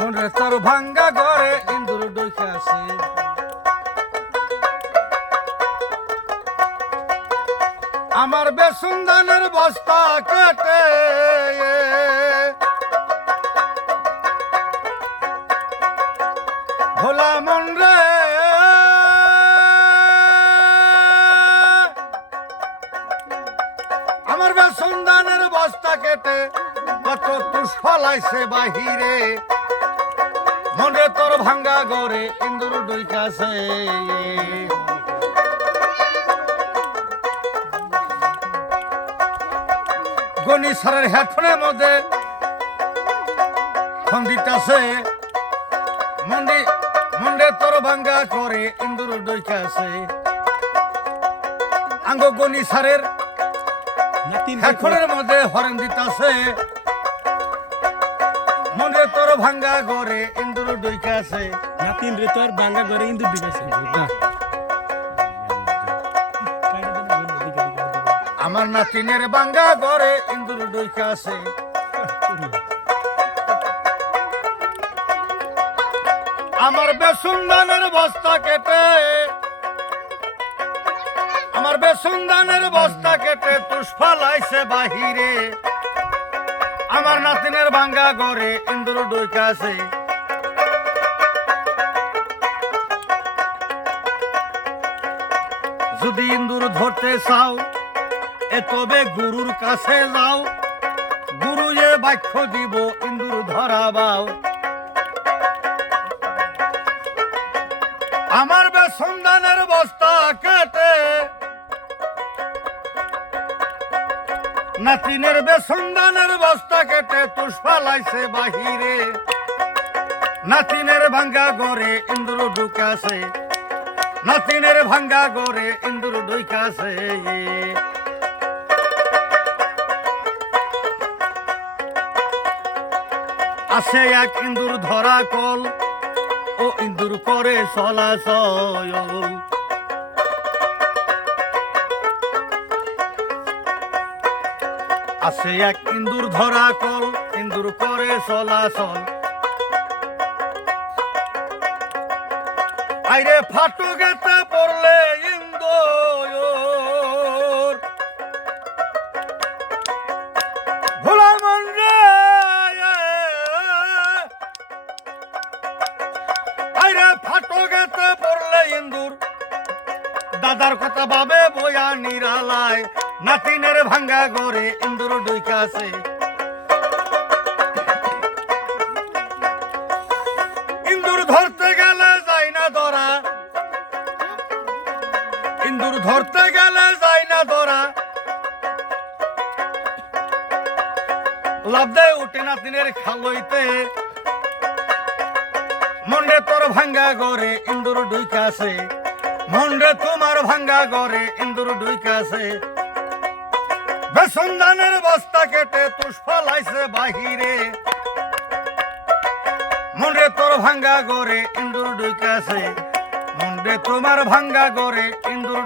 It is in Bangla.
মনে তোর ভাঙ্গা ঘরে ইন্দুর ডুইকাছে আমার বেসুন্দানের বস্তা কেটে ভোলা মন রে। আমার বেসুন্দানের বস্তা কেটে কত তুষ ফলাইছে বাহিরে। মনে তোর ভাঙ্গা গড়ে ইন্দুর ডুইকাছে গণি সারের হেডফোনের মধ্যে সঙ্গীতাছে মন্ডি মন্ডে তোর ভাঙ্গা করে ইন্দুর ডইকাছে আঙ্গ গণি সারের হেডফোনের মধ্যে হরেন দিতাছে তোর ভাঙ্গা করে ইন্দুর ডইকাছে নাতিন রে তোর বাঙ্গা করে ইন্দুর দিবেছে আমার নাতিনের ভাঙ্গা করে ইন্দুর ডইকাছে আমার বেসুন্দানের বস্তা কেটে আমার বেসুন্দানের বস্তা কেটে তুষফালাইছে বাহিরে। আমার নাতিনের ভাঙ্গা ঘরে ইন্দুর ডুইকাছে যদি ইন্দুর ধরতে চাও, এ তবে গুরুর কাছে যাও। গুরু যে বাক্য দিব, ইন্দুর ধরাবাও আমার বেসন্দানের বস্তা কেটে নাতিনের বেসন্দানের বস্তা কেটে তুষফালাইছে বাহিরে। নাতিনের ভাঙ্গা গড়ে ইন্দুর ঢুকাছে। নাতিনের ভাঙ্গা গড়ে ইন্দুর ঢুকাছে আছে এক ইন্দুর ধরা কল, ও ইন্দুর করে চলাচল। আসে এক ইন্দুর ধরা কল, ইন্দুর করে চলাচল। আইরে ফাটু গেতে পড়লে ইন্দোর। ভোলা মন আইরে ফাটো গেতে পড়লে ইন্দুর। দাদার কথা ভাবে বয়া নিরালায়। নাতিনের ভাঙ্গা গড়ে ইন্দুর ডুইকাছে ইন্দুর ধরতে গেলে যাই না ধরা ইন্দুর ধরতে গেলে যাই না ধরা লাভ দেয় উঠে নাতিনের খালইতে। মন্ডে তোর ভাঙ্গা গড়ে ইন্দুর ডুইকাছে মন্ডে তোমার ভাঙ্গা গড়ে ইন্দুর ডুইকাছে ধানের বস্তা কেটে তুষ ফলাইছে বাহিরে। মন্ডে তোর ভাঙ্গা গড়ে ইন্দুর ডুইকাছে তোমার ভাঙ্গা ইন্দুর